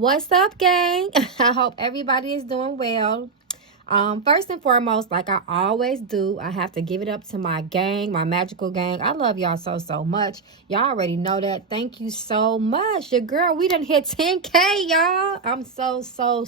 What's up, gang? I hope everybody is doing well. First and foremost, like I always do, I have to give it up to my gang, my magical gang. I love y'all so much. Y'all already know that. Thank you so much. Your girl, we done hit 10K, y'all. I'm so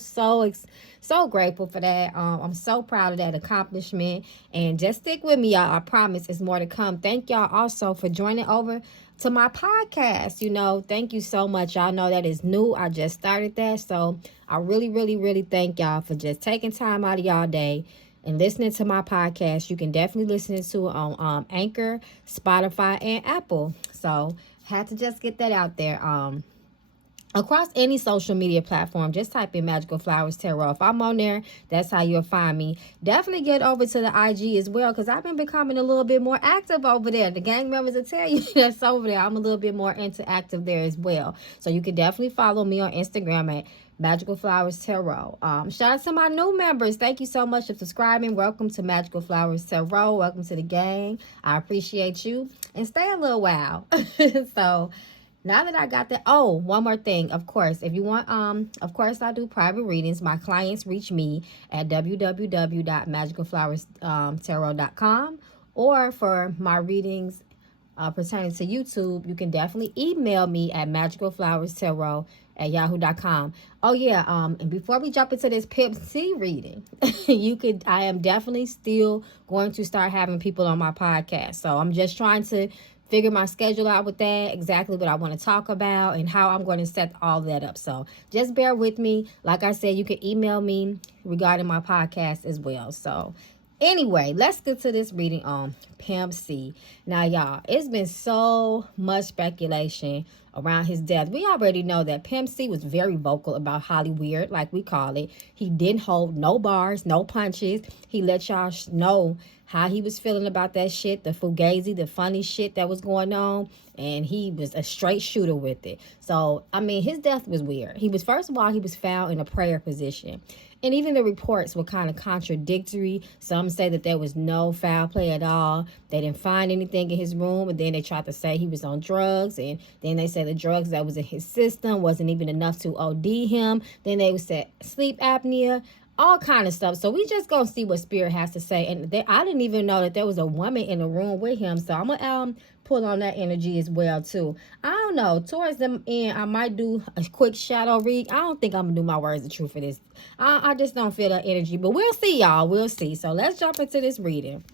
grateful for that. I'm so proud of that accomplishment. And just stick with me, y'all. I promise it's more to come. Thank y'all also for joining over to my podcast. Thank you so much. Y'all know that is new. I just started that. So I really thank y'all for just taking time out of y'all day and listening to my podcast. You can definitely listen to it on Anchor, Spotify, and Apple. So had to just get that out there. Across any social media platform, just type in Magical Flowers Tarot. If I'm on there, that's how you'll find me. Definitely get over to the IG as well, because I've been becoming a little bit more active over there. The gang members will tell you that's over there. I'm a little bit more interactive there as well. So you can definitely follow me on Instagram at Magical Flowers Tarot. Shout out to my new members. Thank you so much for subscribing. Welcome to Magical Flowers Tarot. Welcome to the gang. I appreciate you. And stay a little while. So now that I got that, oh, one more thing. Of course, if you want, of course, I do private readings. My clients reach me at www.magicalflowerstarot.com, or for my readings pertaining to YouTube, you can definitely email me at magicalflowerstarot@yahoo.com. Oh yeah, and before we jump into this Pimp C reading, I am definitely still going to start having people on my podcast. So I'm just trying to figure my schedule out with that, exactly what I want to talk about and how I'm going to set all that up. So just bear with me. Like I said, you can email me regarding my podcast as well. So anyway, let's get to this reading on Pimp C. Now, y'all, it's been so much speculation around his death. We already know that Pimp C was very vocal about Hollyweird, like we call it. He didn't hold no bars, no punches. He let y'all know how he was feeling about that shit, the fugazi, the funny shit that was going on, and he was a straight shooter with it. So, I mean, his death was weird. First of all, he was found in a prayer position. And even the reports were kind of contradictory. Some say that there was no foul play at all. They didn't find anything in his room, and then they tried to say he was on drugs, and then they said the drugs that was in his system wasn't even enough to OD him. Then they said sleep apnea, all kind of stuff. So we just gonna see what Spirit has to say. And I didn't even know that there was a woman in the room with him. So I'm gonna pull on that energy as well too. I don't know. Towards the end, I might do a quick shadow read. I don't think I'm gonna do my words of truth for this. I just don't feel that energy. But we'll see, y'all. We'll see. So let's jump into this reading.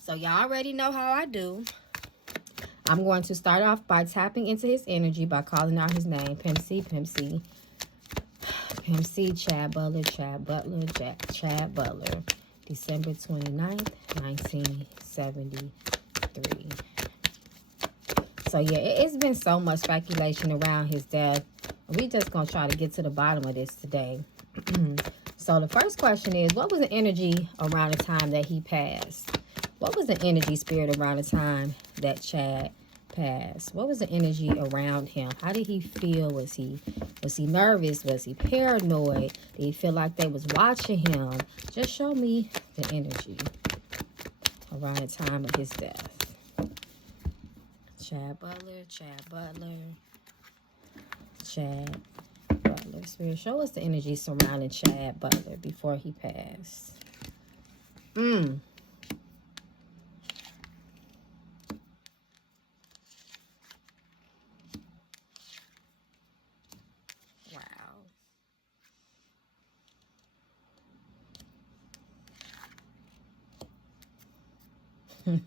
So y'all already know how I do. I'm going to start off by tapping into his energy by calling out his name. Pimp C, Pimp C. Pimp C, Chad Butler, Chad Butler, Chad Butler. December 29th, 1973. So yeah, it's been so much speculation around his death. We just gonna try to get to the bottom of this today. So the first question is, what was the energy around the time that he passed? What was the energy, Spirit, around the time that Chad passed? What was the energy around him? How did he feel? Was he nervous? Was he paranoid? Did he feel like they was watching him? Just show me the energy around the time of his death. Chad Butler, Chad Butler, Chad Butler. Spirit, show us the energy surrounding Chad Butler before he passed.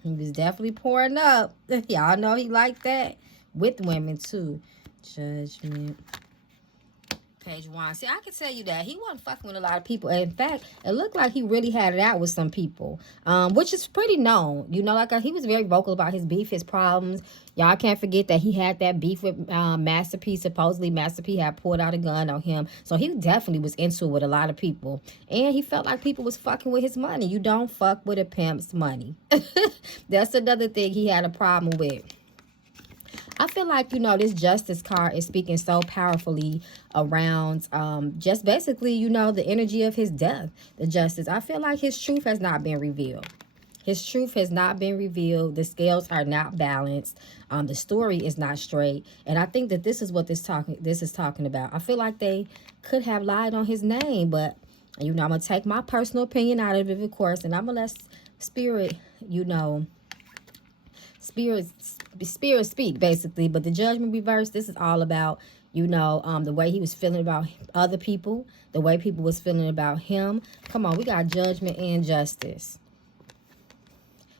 He was definitely pouring up. Y'all know he liked that. With women, too. Judgment. Page 1. See, I can tell you that he wasn't fucking with a lot of people. In fact, it looked like he really had it out with some people, which is pretty known. Like he was very vocal about his beef, his problems. Y'all can't forget that he had that beef with Master P. Supposedly, Master P had pulled out a gun on him. So he definitely was into it with a lot of people. And he felt like people was fucking with his money. You don't fuck with a pimp's money. That's another thing he had a problem with. I feel like, this justice card is speaking so powerfully around just basically, the energy of his death, the justice. I feel like his truth has not been revealed. His truth has not been revealed. The scales are not balanced. The story is not straight. And I think that this is what this is talking about. I feel like they could have lied on his name, but you know, I'm gonna take my personal opinion out of it, of course, and I'm gonna let spirit, you know, spirit speak basically. But the judgment reverse, this is all about, you know, the way he was feeling about other people, the way people was feeling about him. Come on, we got judgment and justice.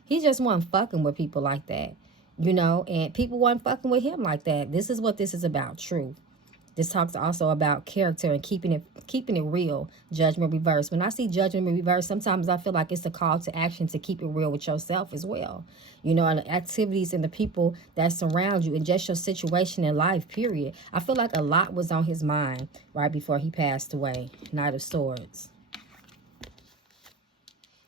He just wasn't fucking with people like that, you know, and people wasn't fucking with him like that. This is what this is about, truth. This talks also about character and keeping it real. Judgment reverse. When I see judgment reverse, sometimes I feel like it's a call to action to keep it real with yourself as well. You know, and the activities and the people that surround you and just your situation in life, period. I feel like a lot was on his mind right before he passed away. Knight of Swords.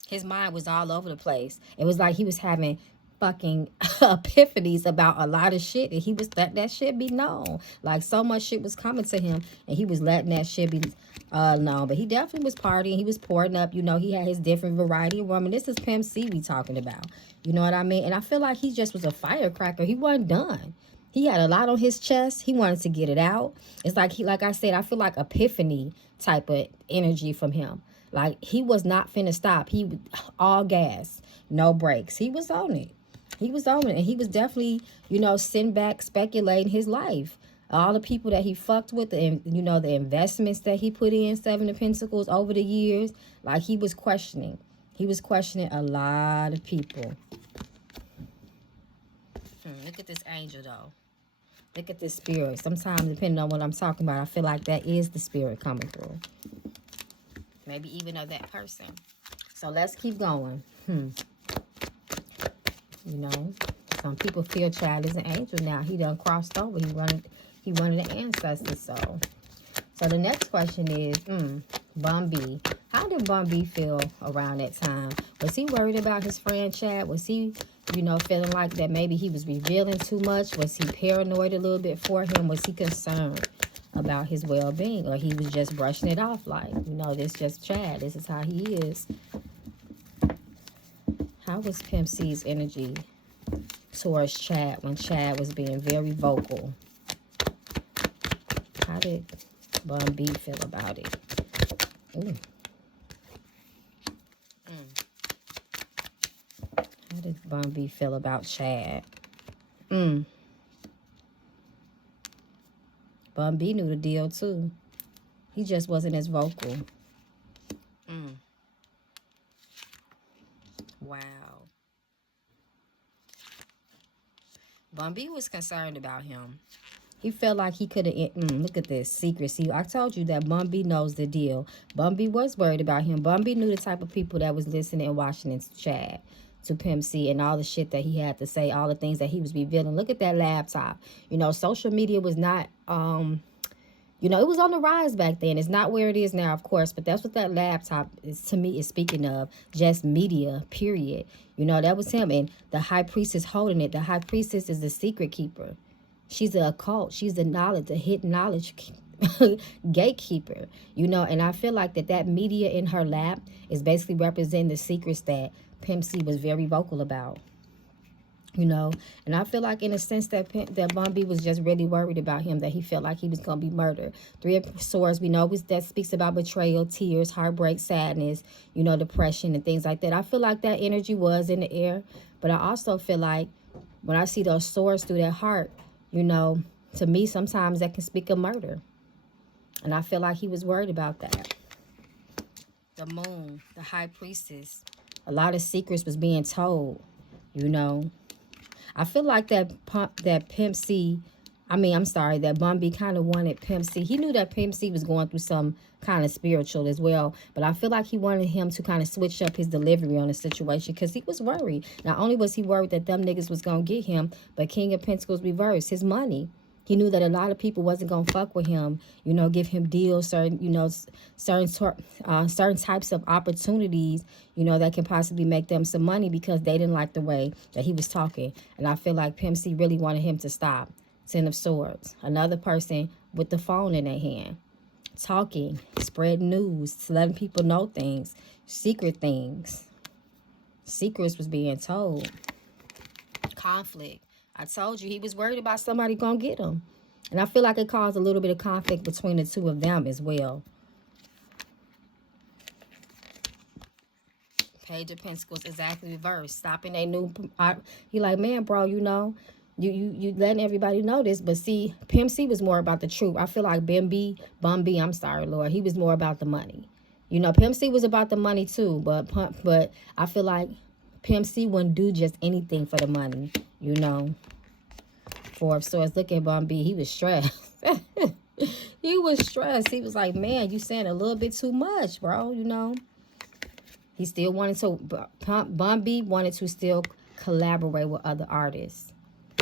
His mind was all over the place. It was like he was having fucking epiphanies about a lot of shit, and he was that shit be known. Like, so much shit was coming to him, and he was letting that shit be known. But he definitely was partying. He was pouring up. You know, he had his different variety of women. This is Pimp C we talking about. You know what I mean? And I feel like he just was a firecracker. He wasn't done. He had a lot on his chest. He wanted to get it out. It's like like I said, I feel like epiphany type of energy from him. Like, he was not finna stop. He was all gas, no brakes. He was on it. He was on it. And he was definitely, you know, sitting back, speculating his life. All the people that he fucked with, and you know, the investments that he put in, Seven of Pentacles, over the years. Like, he was questioning. He was questioning a lot of people. Look at this angel, though. Look at this spirit. Sometimes, depending on what I'm talking about, I feel like that is the spirit coming through. Maybe even of that person. So let's keep going. You know, some people feel child is an angel now. He done crossed over. He wanted an ancestor. So the next question is, Bun B. How did Bun B feel around that time? Was he worried about his friend Chad? Was he, you know, feeling like that maybe he was revealing too much? Was he paranoid a little bit for him? Was he concerned about his well-being, or he was just brushing it off like, you know, this just Chad, this is how he is? How was Pimp C's energy towards Chad when Chad was being very vocal? How did Bun B feel about it? Ooh. How did Bun B feel about Chad? Bun B knew the deal too. He just wasn't as vocal. Wow. Bun B was concerned about him. He felt like he could have, look at this, secrecy. I told you that Bun B knows the deal. Bun B was worried about him. Bun B knew the type of people that was listening and watching to Chad, to Pimp C, and all the shit that he had to say, all the things that he was revealing. Look at that laptop. You know, social media was not, you know, it was on the rise back then. It's not where it is now, of course, but that's what that laptop is, to me, is speaking of. Just media, period. You know, that was him. And the high priestess holding it. The high priestess is the secret keeper. She's the occult. She's the knowledge, the hidden knowledge gatekeeper. You know, and I feel like that media in her lap is basically representing the secrets that Pimp C was very vocal about. You know, and I feel like in a sense that Bun B was just really worried about him, that he felt like he was going to be murdered. Three of Swords, we know that speaks about betrayal, tears, heartbreak, sadness, you know, depression and things like that. I feel like that energy was in the air, but I also feel like when I see those swords through that heart, you know, to me, sometimes that can speak of murder. And I feel like he was worried about that. The moon, the high priestess, a lot of secrets was being told, you know. I feel like that Pimp C, that Bun B kind of wanted Pimp C. He knew that Pimp C was going through some kind of spiritual as well, but I feel like he wanted him to kind of switch up his delivery on the situation because he was worried. Not only was he worried that them niggas was going to get him, but King of Pentacles reversed, his money. He knew that a lot of people wasn't going to fuck with him, you know, give him deals, certain types of opportunities, you know, that can possibly make them some money because they didn't like the way that he was talking. And I feel like Pimp C really wanted him to stop. Ten of Swords, another person with the phone in their hand, talking, spreading news, letting people know things, secret things. Secrets was being told. Conflict. I told you he was worried about somebody gonna get him. And I feel like it caused a little bit of conflict between the two of them as well. Page of Pentacles exactly reversed. Stopping a new... He like, man, bro, you know, you letting everybody know this. But see, Pimp C was more about the truth. I feel like Bun B, I'm sorry, Lord, he was more about the money. You know, Pimp C was about the money too. But I feel like Pimp C wouldn't do just anything for the money, you know. Four of Swords. Look at Bun B. He was stressed. He was stressed. He was like, man, you saying a little bit too much, bro, you know. He still wanted to, Bun B wanted to still collaborate with other artists.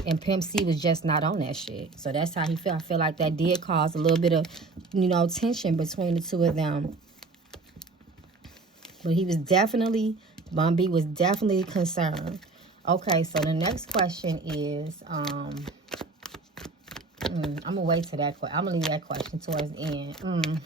And Pimp C was just not on that shit. So that's how he felt. I feel like that did cause a little bit of, you know, tension between the two of them. But he was definitely, Bun B was definitely concerned. Okay, so the next question is, I'm going to wait to that question. I'm going to leave that question towards the end.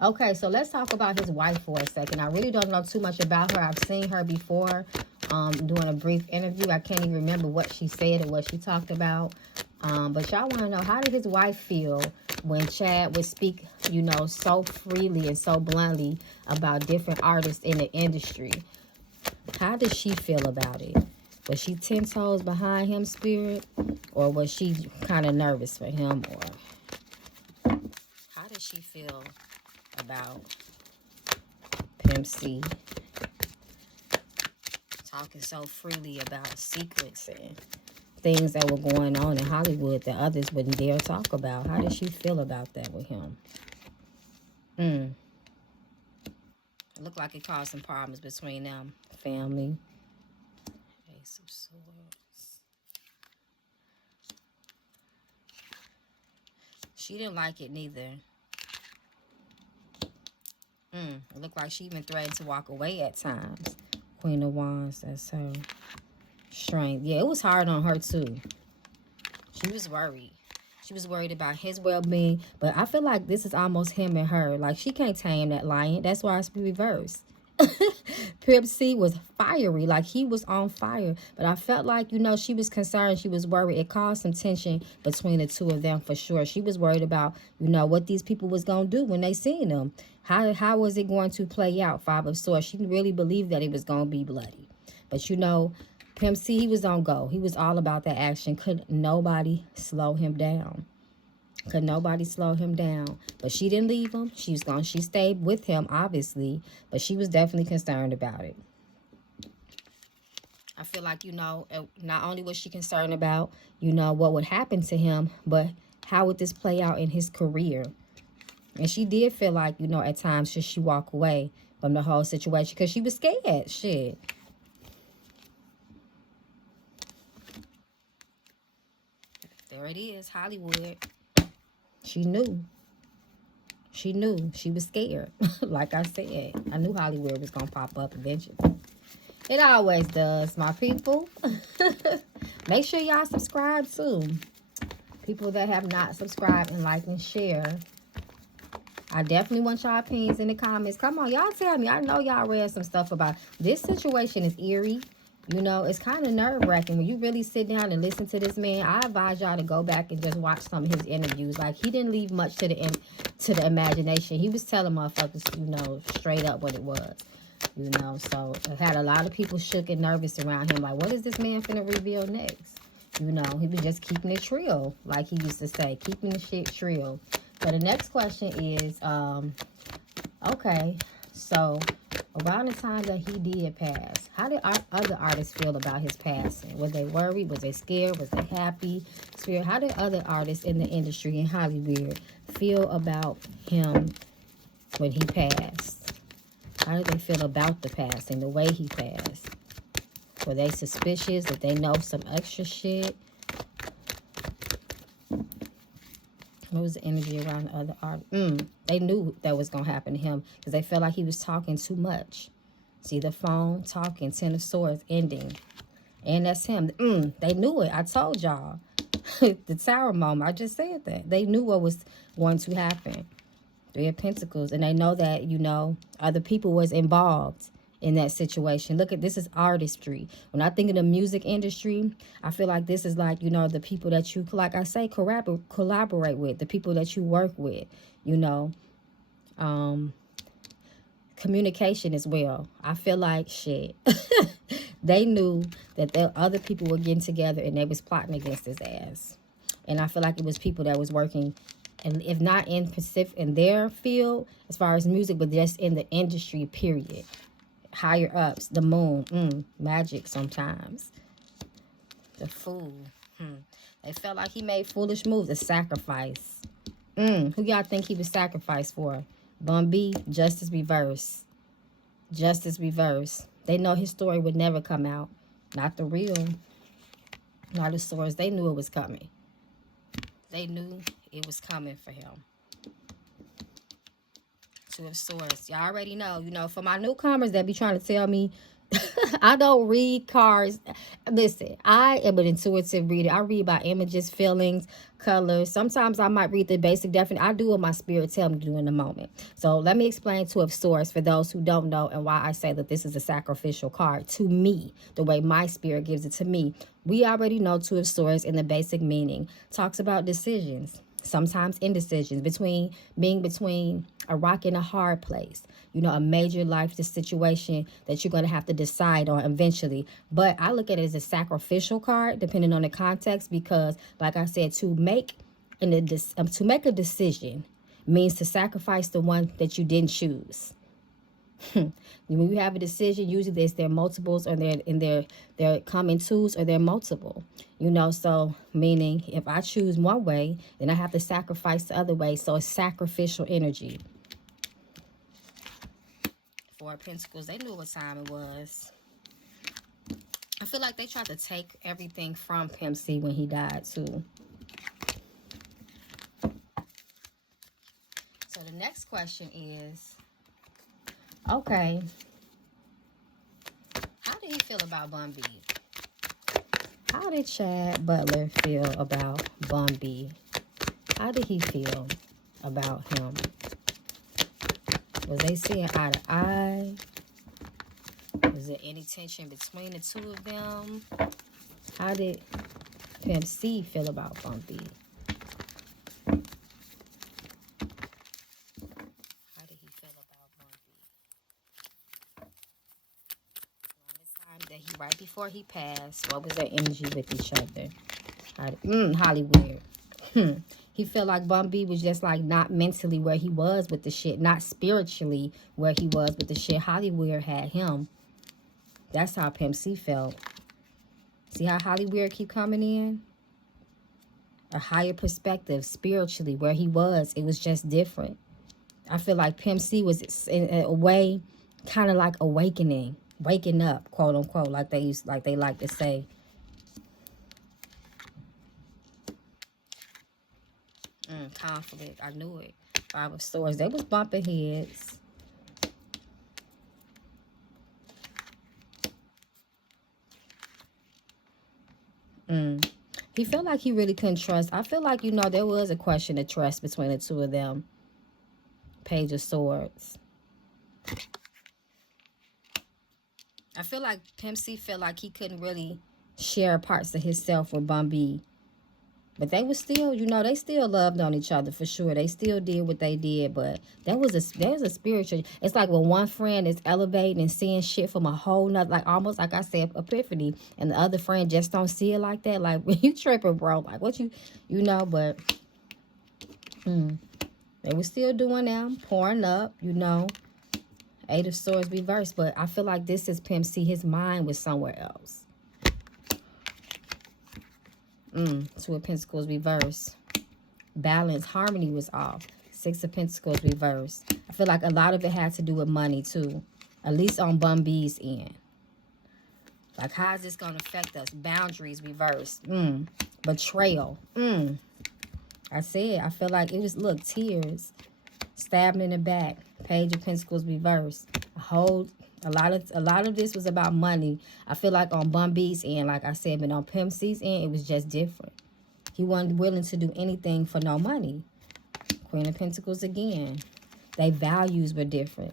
Okay, so let's talk about his wife for a second. I really don't know too much about her. I've seen her before doing a brief interview. I can't even remember what she said or what she talked about. But y'all want to know, how did his wife feel when Chad would speak, you know, so freely and so bluntly about different artists in the industry? How did she feel about it? Was she 10 toes behind him, Spirit? Or was she kind of nervous for him? Or how did she feel about Pimp C talking so freely about secrets and things that were going on in Hollywood that others wouldn't dare talk about? How did she feel about that with him? It looked like it caused some problems between them. Family. Ace of Swords. She didn't like it neither. It looked like she even threatened to walk away at times. Queen of Wands, that's her strength. Yeah, it was hard on her too. She was worried. She was worried about his well-being. But I feel like this is almost him and her. Like, she can't tame that lion. That's why it's reversed. Pimp C was fiery. Like, he was on fire. But I felt like, you know, she was concerned. She was worried. It caused some tension between the two of them for sure. She was worried about, you know, what these people was going to do when they seen them. How was it going to play out, Five of Swords? She really believed that it was going to be bloody. But, you know, Pimp C, he was on go. He was all about that action. Could nobody slow him down. Could nobody slow him down. But she didn't leave him. She stayed with him, obviously. But she was definitely concerned about it. I feel like, you know, not only was she concerned about, you know, what would happen to him, but how would this play out in his career? And she did feel like, you know, at times should she walk away from the whole situation because she was scared. Shit. There it is, Hollywood. She knew. She knew. She was scared. Like I said, I knew Hollywood was going to pop up eventually. It always does, my people. Make sure y'all subscribe too. People that have not subscribed, and like and share. I definitely want y'all opinions in the comments. Come on, y'all tell me. I know y'all read some stuff about this situation. Is eerie. You know, it's kind of nerve-wracking when you really sit down and listen to this man. I advise y'all to go back and just watch some of his interviews. Like, he didn't leave much to the imagination. He was telling motherfuckers, you know, straight up what it was. You know, so it had a lot of people shook and nervous around him. Like, what is this man finna reveal next? You know, he was just keeping it trill, like he used to say, keeping the shit trill. So the next question is, okay, so around the time that he did pass, how did other artists feel about his passing? Was they worried? Was they scared? Was they happy? Spirit, how did other artists in the industry in Hollywood feel about him when he passed? How did they feel about the passing, the way he passed? Were they suspicious? Did they know some extra shit? What was the energy around the other artists? They knew that was going to happen to him because they felt like he was talking too much. See the phone, talking, 10 of Swords, ending. And that's him. They knew it. I told y'all. The Tower moment. I just said that. They knew what was going to happen. 3 of Pentacles. And they know that, you know, other people was involved in that situation. Look at this is artistry. When I think of the music industry, I feel like this is like, you know, the people that you, like I say, collaborate with, the people that you work with, you know, communication as well. I feel like shit. They knew that the other people were getting together and they was plotting against his ass. And I feel like it was people that was working, and if not in their field as far as music, but just in the industry, period. Higher ups, the moon, magic sometimes. The fool. They felt like he made foolish moves, a sacrifice. Who y'all think he was sacrificed for? Bun B, justice reverse. Justice reverse. They know his story would never come out. Not the real. Not the source. They knew it was coming. They knew it was coming for him. Two of Swords. Y'all already know. You know, for my newcomers that be trying to tell me I don't read cards. Listen, I am an intuitive reader. I read by images, feelings, colors. Sometimes I might read the basic definition. I do what my spirit tell me to do in the moment. So let me explain Two of Swords for those who don't know, and why I say that this is a sacrificial card to me, the way my spirit gives it to me. We already know Two of Swords in the basic meaning. Talks about decisions. Sometimes indecisions, being between a rock and a hard place. You know, a major life situation that you're going to have to decide on eventually. But I look at it as a sacrificial card, depending on the context, because, like I said, to make a decision means to sacrifice the one that you didn't choose. When you have a decision, usually their multiples, or they're coming twos, or they're multiple. You know, so meaning if I choose one way, then I have to sacrifice the other way. So it's sacrificial energy. Four of Pentacles, they knew what time it was. I feel like they tried to take everything from Pimp C when he died too. So the next question is, okay, how did he feel about Bun B? How did Chad Butler feel about Bun B? How did he feel about him? Was they seeing eye to eye? Was there any tension between the two of them? How did Pimp C feel about Bun B? How did he feel about Bun B? Around the time that right before he passed, what was their energy with each other? Hollywood. He felt like Bun B was just like not mentally where he was with the shit, not spiritually where he was with the shit. Hollywood had him. That's how Pimp C felt. See how Hollywood keep coming in? A higher perspective spiritually where he was. It was just different. I feel like Pimp C was in a way kind of like awakening, waking up, quote unquote, like they like to say. Conflict. I knew it. Five of Swords. They was bumping heads. He felt like he really couldn't trust. I feel like, you know, there was a question of trust between the two of them. Page of Swords. I feel like Pimp C felt like he couldn't really share parts of himself with Bun B. But they was still, you know, they still loved on each other for sure. They still did what they did, but there's a spiritual. It's like when one friend is elevating and seeing shit from a whole nother, like almost like I said, epiphany, and the other friend just don't see it like that. Like, when you tripping, bro, like what you know, but they were still doing them, pouring up, you know. Eight of Swords reversed, but I feel like this is Pimp C. His mind was somewhere else. Two of Pentacles reverse. Balance, harmony was off. Six of Pentacles reverse. I feel like a lot of it had to do with money too. At least on Bun B's end. Like, how is this going to affect us? Boundaries reverse. Betrayal. I said, I feel like it was, look, tears. Stabbing in the back. Page of Pentacles reverse. A lot of this was about money. I feel like on Bun B's end, like I said, but on Pimp C's end, it was just different. He wasn't willing to do anything for no money. Queen of Pentacles again. Their values were different.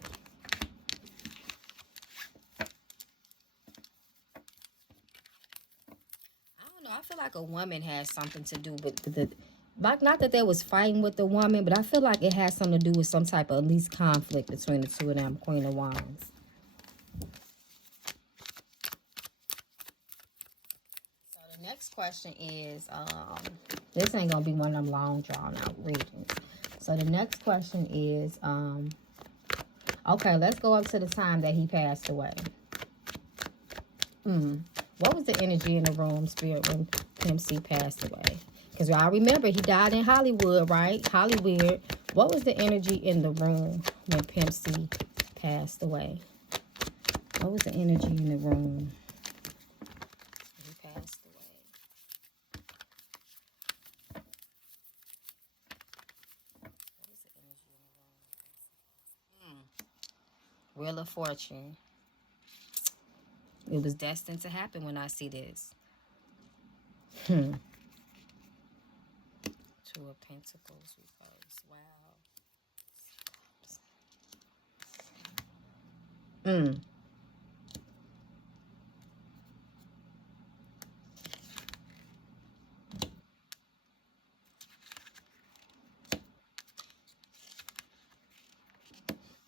woman has something to do with the not that they was fighting with the woman, but I feel like it has something to do with some type of at least conflict between the two of them. Queen of Wands. So the next question is, this ain't gonna be one of them long drawn out readings. So the next question is, okay, let's go up to the time that he passed away. What was the energy in the room, Spirit, when Pimp C passed away? Because I remember he died in Hollywood, right? Hollywood. What was the energy in the room when Pimp C passed away? What was the energy in the room when he passed away? What was the energy in the room? Wheel of Fortune. It was destined to happen when I see this. Two of Pentacles reverse. Wow.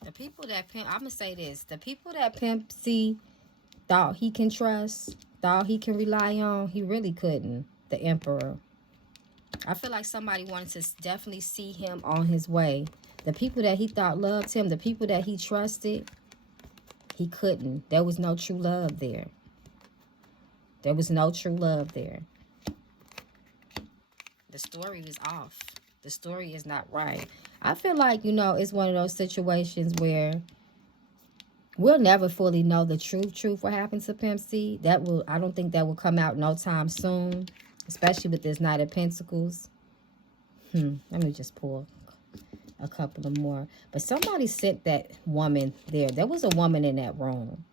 The people that I'm gonna say this. The people that Pimp C thought he can trust, thought he can rely on, he really couldn't. The Emperor. I feel like somebody wanted to definitely see him on his way. The people that he thought loved him, the people that he trusted, he couldn't. There was no true love there. There was no true love there. The story was off. The story is not right. I feel like, you know, it's one of those situations where we'll never fully know the truth what happened to Pimp C. I don't think that will come out no time soon, especially with this Knight of Pentacles. Let me just pull a couple of more. But somebody sent that woman there. There was a woman in that room.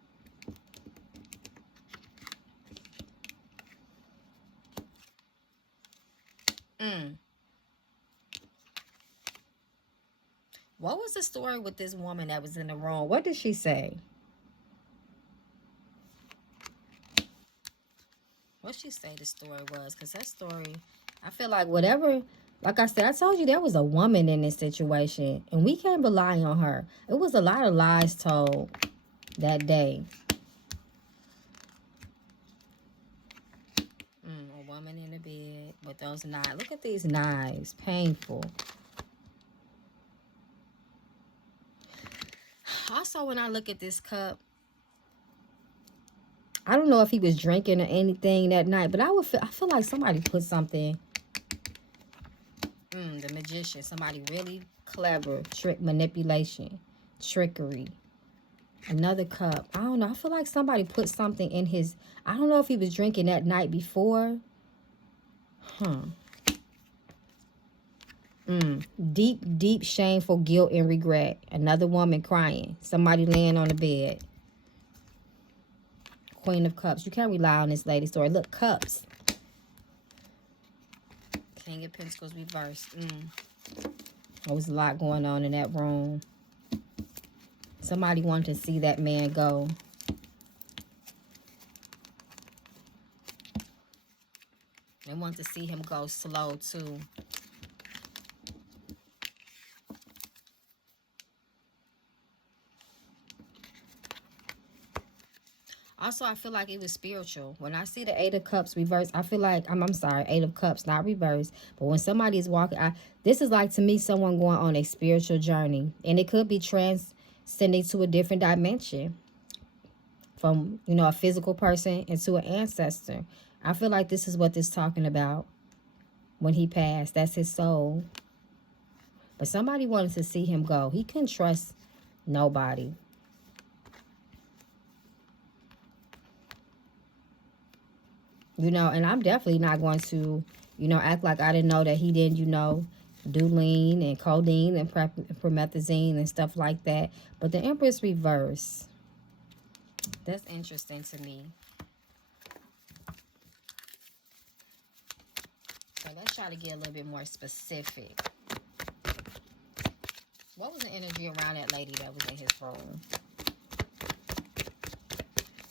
What was the story with this woman that was in the room? What did she say? What she say the story was? Because that story, I feel like whatever, like I said, I told you there was a woman in this situation. And we can't rely on her. It was a lot of lies told that day. A woman in the bed with those knives. Look at these knives. Painful. Also, when I look at this cup, I don't know if he was drinking or anything that night, but I feel like somebody put something. The Magician. Somebody really clever. Trick, manipulation, trickery. Another cup. I don't know. I feel like somebody put something in his. I don't know if he was drinking that night before. Deep, deep, shameful guilt and regret. Another woman crying. Somebody laying on the bed. Queen of Cups. You can't rely on this lady story. Look, cups. King of Pentacles reversed. There was a lot going on in that room. Somebody wanted to see that man go. They wanted to see him go slow, too. Also, I feel like it was spiritual. When I see the Eight of Cups reversed, I feel like, I'm sorry, Eight of Cups, not reversed. But when somebody is walking, this is like, to me, someone going on a spiritual journey. And it could be transcending to a different dimension. From, you know, a physical person into an ancestor. I feel like this is what this is talking about when he passed. That's his soul. But somebody wanted to see him go. He couldn't trust nobody. You know, and I'm definitely not going to, you know, act like I didn't know that he didn't, you know, do lean and codeine and promethazine and stuff like that. But the Empress reverse. That's interesting to me. So let's try to get a little bit more specific. What was the energy around that lady that was in his room?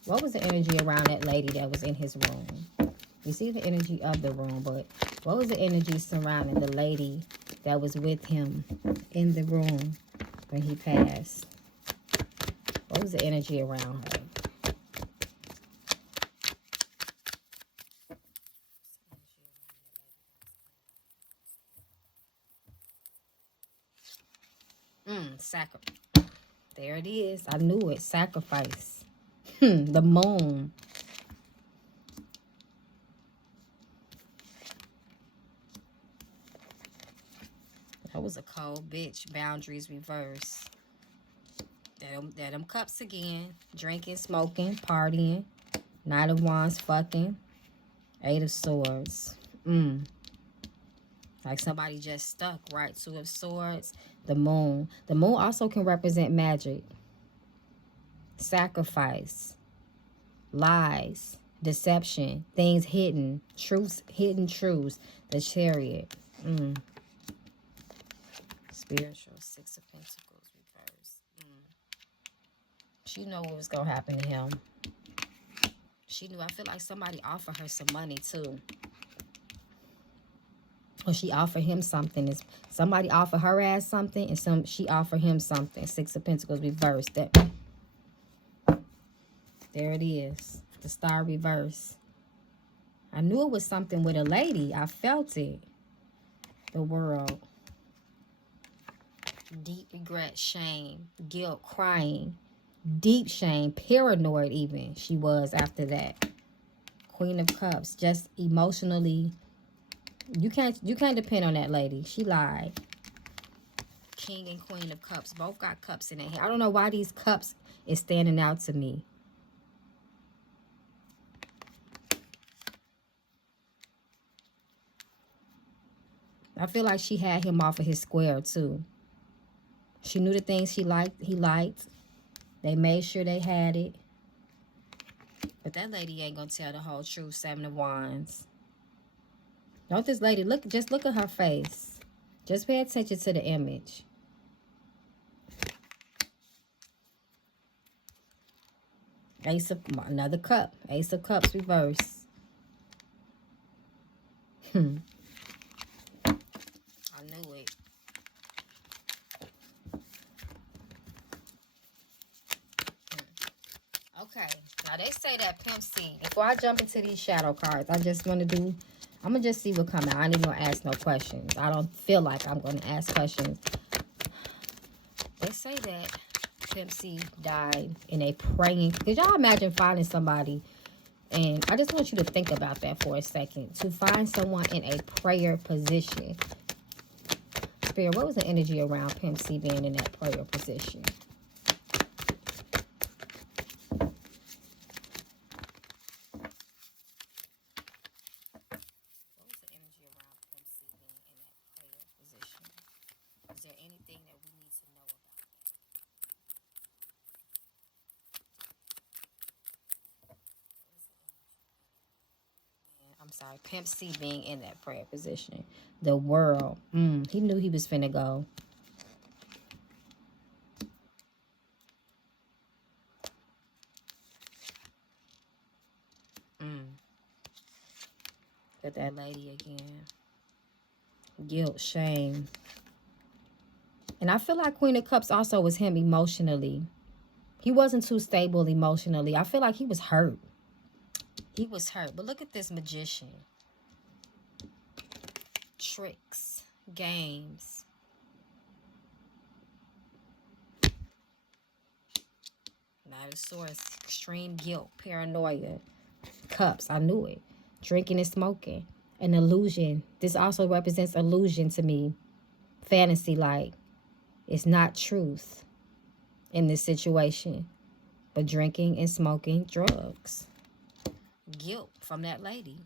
What was the energy around that lady that was in his room? You see the energy of the room, but what was the energy surrounding the lady that was with him in the room when he passed? What was the energy around her? Sacrifice. There it is. I knew it. Sacrifice. The moon. That was a cold bitch. Boundaries reversed. There them cups again. Drinking, smoking, partying. Knight of Wands, fucking. Eight of Swords. Like somebody just stuck, right? Two of Swords. The moon. The moon also can represent magic. Sacrifice. Lies. Deception. Things hidden. Truths. Hidden truths. The Chariot. Spiritual. Six of Pentacles reversed. She knew what was going to happen to him. She knew. I feel like somebody offered her some money too. Or she offered him something. Somebody offered her ass something, and she offered him something. Six of Pentacles reversed. There it is. The Star reverse. I knew it was something with a lady. I felt it. The World. Deep regret, shame, guilt, crying. Deep shame, paranoid even she was after that. Queen of Cups, just emotionally. You can't depend on that lady. She lied. King and Queen of Cups both got cups in their hand. I don't know why these cups is standing out to me. I feel like she had him off of his square too. She knew the things he liked. They made sure they had it. But that lady ain't gonna tell the whole truth. Seven of Wands. Don't this lady just look at her face. Just pay attention to the image. Ace of another cup. Ace of Cups reverse. I knew it. Okay, now they say that Pimp C. Before I jump into these shadow cards, I just want to do. I'm gonna just see what comes out. I ain't gonna ask no questions. I don't feel like I'm gonna ask questions. They say that Pimp C died in a praying. Could y'all imagine finding somebody? And I just want you to think about that for a second. To find someone in a prayer position. Spirit, what was the energy around Pimp C being in that prayer position? Is there anything that we need to know about that? I'm sorry, Pimp C being in that prayer position. The World. He knew he was finna go. Got that lady again. Guilt, shame. And I feel like Queen of Cups also was him emotionally. He wasn't too stable emotionally. I feel like he was hurt. He was hurt. But look at this Magician. Tricks. Games. Knight of Swords. Extreme guilt. Paranoia. Cups. I knew it. Drinking and smoking. An illusion. This also represents illusion to me. Fantasy like. It's not truth in this situation. But drinking and smoking drugs. Guilt from that lady.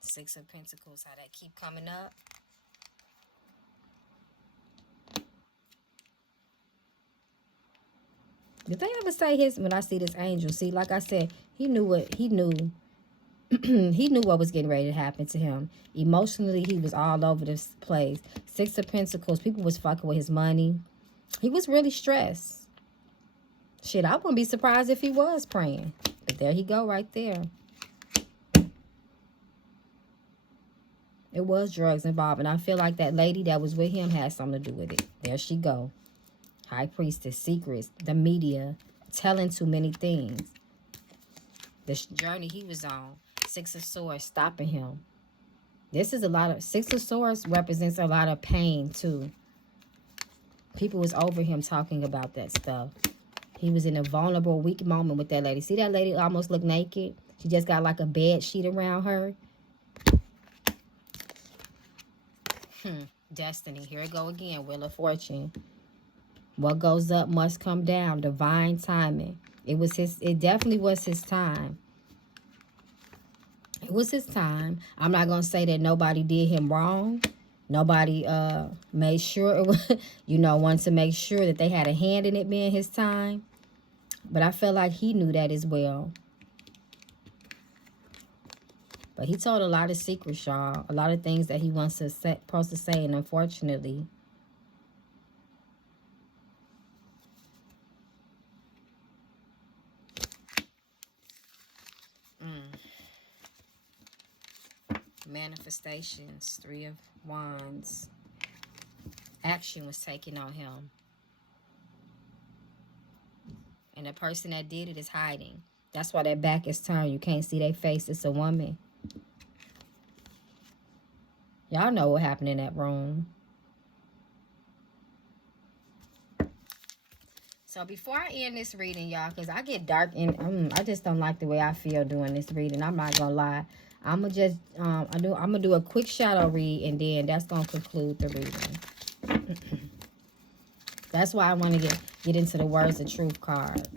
Six of Pentacles. How that keep coming up. Did they ever say his, when I see this angel, see, like I said, he knew what, he knew, he knew what was getting ready to happen to him. Emotionally, he was all over this place. Six of Pentacles, people was fucking with his money. He was really stressed. Shit, I wouldn't be surprised if he was praying. But there he go right there. It was drugs involved. And I feel like that lady that was with him had something to do with it. There she go. High priestess, secrets, the media, telling too many things. The journey he was on. Six of Swords stopping him. This is a lot of... Six of Swords represents a lot of pain too. People was over him talking about that stuff. He was in a vulnerable, weak moment with that lady. See that lady almost look naked? She just got like a bed sheet around her. Destiny. Here it go again. Wheel of Fortune. What goes up must come down. Divine timing. It definitely was his time. It was his time. I'm not going to say that nobody did him wrong. Nobody made sure it was, wanted to make sure that they had a hand in it being his time. But I feel like he knew that as well. But he told a lot of secrets, y'all. A lot of things that he wants to supposed to say, and unfortunately, manifestations, 3 of Wands. Action was taken on him. And the person that did it is hiding. That's why their back is turned. You can't see their face. It's a woman. Y'all know what happened in that room. So before I end this reading, y'all, because I get dark and I just don't like the way I feel doing this reading. I'm not gonna lie. I'm gonna just I'm gonna do a quick shadow read, and then that's gonna conclude the reading. That's why I want to get into the words of truth card.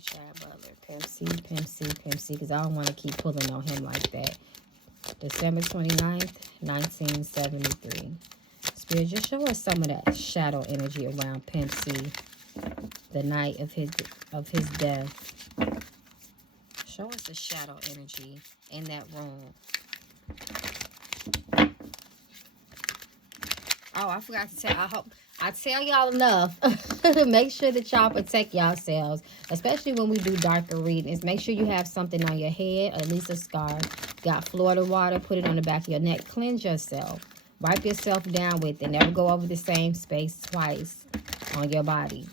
Child brother, Pimp C, Pimp C, Pimp C, because I don't want to keep pulling on him like that. December 29th, 1973. Spirit, just show us some of that shadow energy around Pimp C, the night of his death. Show us the shadow energy in that room. Oh, I forgot to tell. I tell y'all enough. Make sure that y'all protect yourselves, especially when we do darker readings. Make sure you have something on your head, or at least a scarf. Got Florida water, put it on the back of your neck. Cleanse yourself. Wipe yourself down with it. Never go over the same space twice on your body.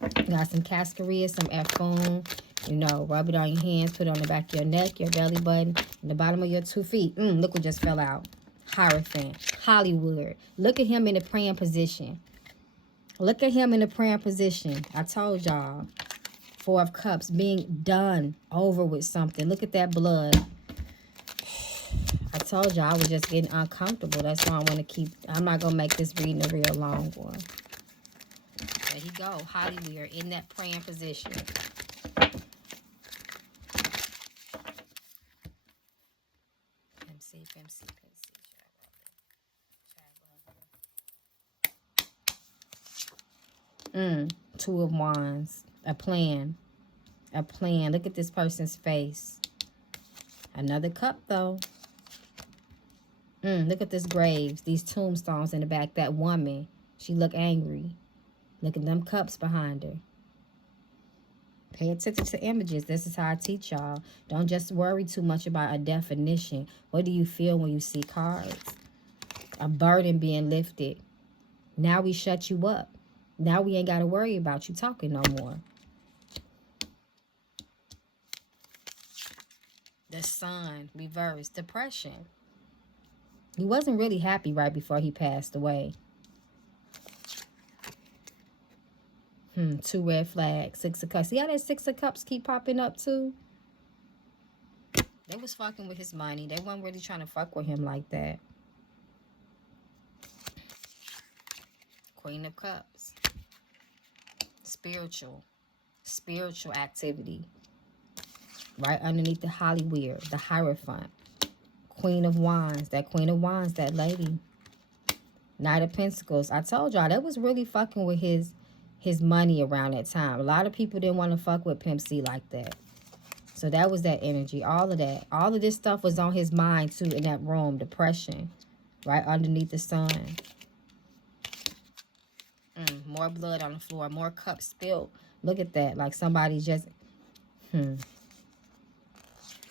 Got some cascarilla, some effoon. Rub it on your hands, put it on the back of your neck, your belly button, and the bottom of your 2 feet. Look what just fell out. Hierophant, Hollywood. Look at him in the praying position. Look at him in the praying position. I told y'all. 4 of Cups, being done over with something. Look at that blood. I told y'all I was just getting uncomfortable. That's why I want to keep... I'm not going to make this reading a real long one. There he go. Hollywood in that praying position. MC. 2 of Wands. A plan. Look at this person's face. Another cup, though. Look at this graves. These tombstones in the back. That woman. She look angry. Look at them cups behind her. Pay attention to images. This is how I teach y'all. Don't just worry too much about a definition. What do you feel when you see cards? A burden being lifted. Now we shut you up. Now we ain't got to worry about you talking no more. The Sun, reverse, depression. He wasn't really happy right before he passed away. 2 red flags, 6 of Cups. See how that 6 of Cups keep popping up too? They was fucking with his money. They weren't really trying to fuck with him like that. Queen of Cups. Spiritual activity. Right underneath the Hollywood, the Hierophant. Queen of Wands. That Queen of Wands, that lady. Knight of Pentacles. I told y'all, that was really fucking with his money around that time. A lot of people didn't want to fuck with Pimp C like that. So that was that energy. All of that. All of this stuff was on his mind, too, in that room. Depression. Right underneath the sun. More blood on the floor. More cups spilled. Look at that. Like somebody just...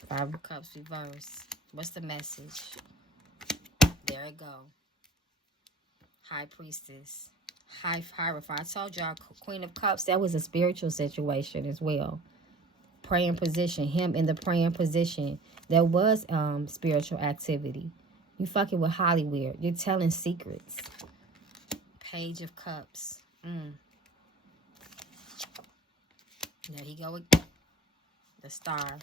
Five of Cups reverse. What's the message? There it go. High Priestess. Hierophant. I told y'all, Queen of Cups, that was a spiritual situation as well. Praying position. Him in the praying position. There was spiritual activity. You fucking with Hollywood. You're telling secrets. Page of Cups. There he go again. The Star.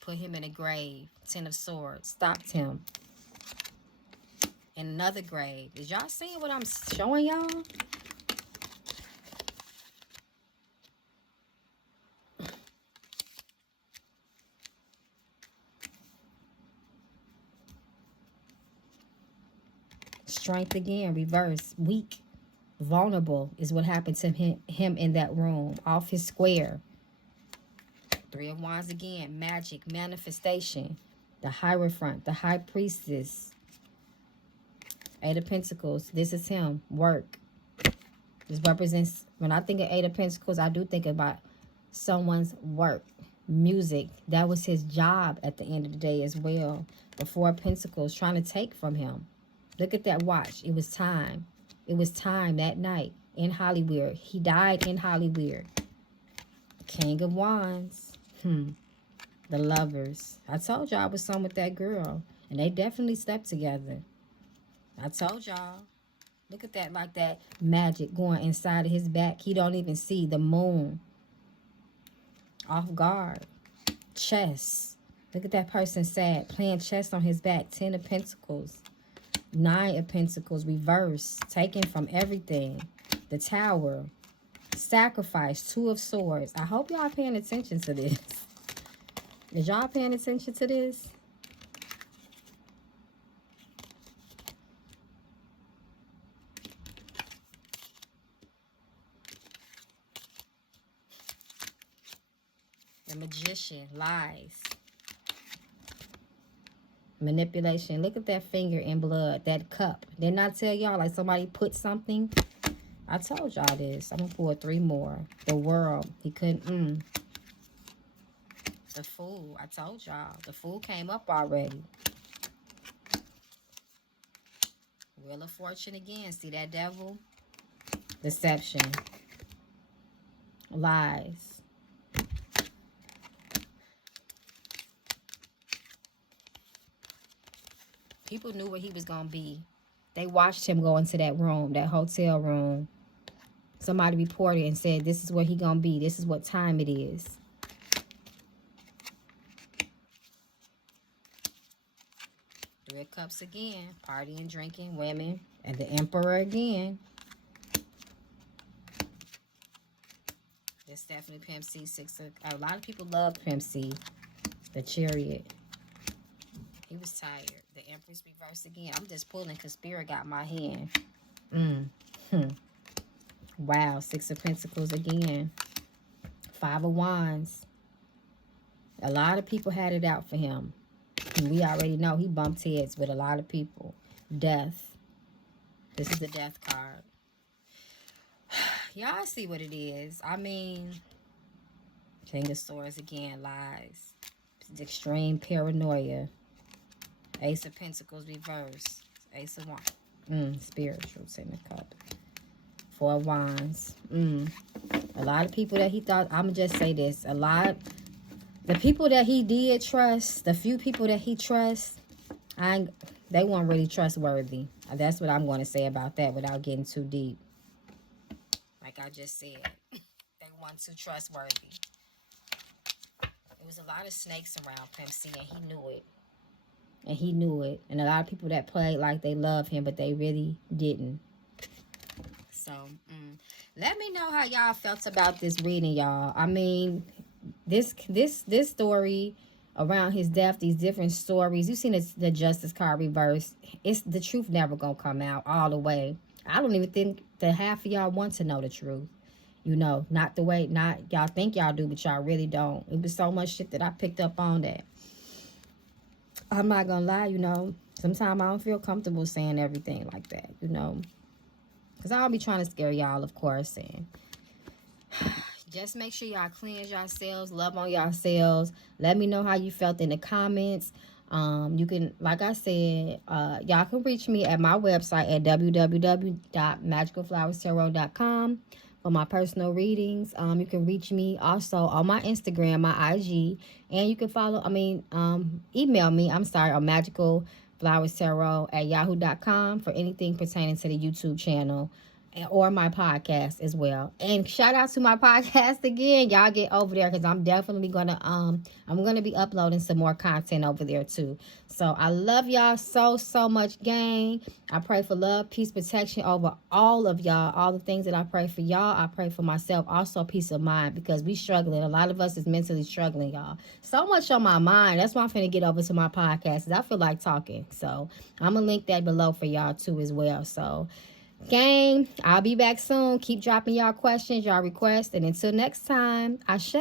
Put him in a grave. Ten of Swords. Stopped him. In another grave. Is y'all seeing what I'm showing y'all? Strength again. Reverse. Weak. Vulnerable is what happened to him in that room. Off his square. Three of Wands again. Magic. Manifestation. The Hierophant. The High Priestess. Eight of Pentacles. This is him. Work. This represents, when I think of Eight of Pentacles, I do think about someone's work. Music. That was his job at the end of the day as well. The Four of Pentacles trying to take from him. Look at that watch. It was time. It was time that night in Hollywood. He died in Hollywood. King of Wands. The Lovers. I told y'all I was something with that girl. And they definitely slept together. I told y'all. Look at that, like that magic going inside of his back. He don't even see the moon. Off guard. Chess. Look at that person sad. Playing chess on his back. Ten of Pentacles. Nine of Pentacles. Reverse. Taken from everything. The Tower. Sacrifice. Two of Swords. I hope y'all paying attention to this. Is y'all paying attention to this? The Magician. Lies. Manipulation. Look at that finger in blood. That cup. Didn't I tell y'all like somebody put something? I told y'all this. I'm going to pull three more. The World. He couldn't. The Fool. I told y'all. The Fool came up already. Wheel of Fortune again. See that Devil? Deception. Lies. People knew where he was going to be. They watched him go into that room, that hotel room. Somebody reported and said, this is where he going to be. This is what time it is. Three of Cups again. Partying, drinking, women. And the Emperor again. That's definitely Pimp C. A lot of people love Pimp C. The Chariot. He was tired. The Empress reversed again. I'm just pulling because Spirit got my hand. Wow. Six of Pentacles again. Five of Wands. A lot of people had it out for him. And we already know he bumped heads with a lot of people. Death. This is the Death card. Y'all see what it is. I mean, King of Swords again. Lies. Extreme paranoia. Ace of Pentacles reverse. Ace of Wands. Spiritual. Ten of Cups. Four of Wands. A lot of people that he thought, I'm going to just say this. The people that he did trust, the few people that he trusts, they weren't really trustworthy. That's what I'm going to say about that without getting too deep. Like I just said, they weren't too trustworthy. There was a lot of snakes around Pimp C, and he knew it. And he knew it. And a lot of people that played like they love him, but they really didn't. So, let me know how y'all felt about this reading, y'all. I mean, this story around his death, these different stories. You've seen the Justice card reversed. It's the truth never gonna come out all the way. I don't even think that half of y'all want to know the truth. You know, not the way, not y'all think y'all do, but y'all really don't. It was so much shit that I picked up on that I'm not gonna lie, you know, sometimes I don't feel comfortable saying everything like that, you know, because I'll be trying to scare y'all, of course, and just make sure y'all cleanse yourselves, love on yourselves. Let me know how you felt in the comments. You can, like I said, y'all can reach me at my website at www.magicalflowerstarot.com for my personal readings. You can reach me also on my Instagram, my IG, and you can email me, on magicalflowerstarot@yahoo.com for anything pertaining to the YouTube channel or my podcast as well. And shout out to my podcast again. Y'all get over there because I'm definitely gonna be uploading some more content over there too. So I love y'all so much, gang. I pray for love, peace, protection over all of y'all. All the things that I pray for y'all, I pray for myself. Also peace of mind, because we struggling. A lot of us is mentally struggling, y'all. So much on my mind. That's why I'm finna get over to my podcast, because I feel like talking. So I'm gonna link that below for y'all too as well. So gang, I'll be back soon. Keep dropping y'all questions, y'all requests, and until next time, Ashe.